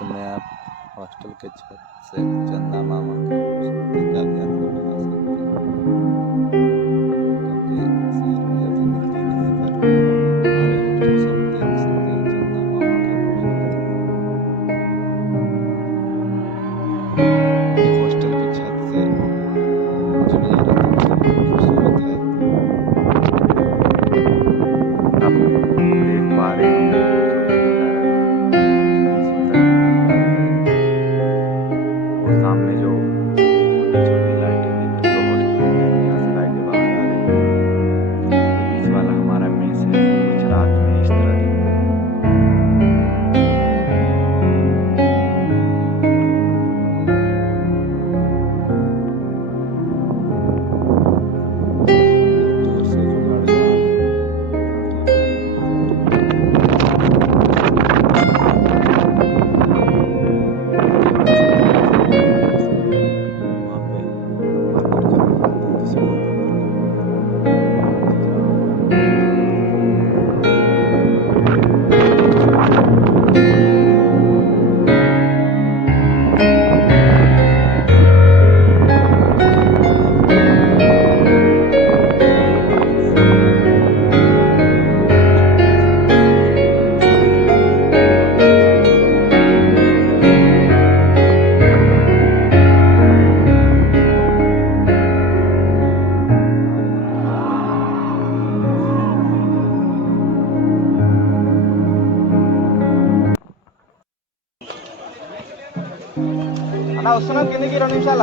रात में आप हॉस्टल के छत से चंदा मामा की खूबसूरती का भी आनंद उठा सकते हैं, क्योंकि सारी अभी निकली नहीं, पर हमारे हॉस्टल से आप देख सकते हैं चंदा मामा का खूबसूरती। ये हॉस्टल के छत से जो नज़ारा दिखता है बहुत खूबसूरत है। आप देख पा रहे होंगे जो भी नज़ारा कितनी सुंदर दिख रहा है। वो सामने जो छोटी छोटी लाइटें दिख रही है हॉस्टल में, यहाँ से लाइटें बाहर आ रही है। ये बीच वाला हमारा मेस है, कुछ रात में इस तरह दिखता है। जोर से जो गाड़ियाँ అలా వస్తున్నాం కిందకి 2 నిమిషాల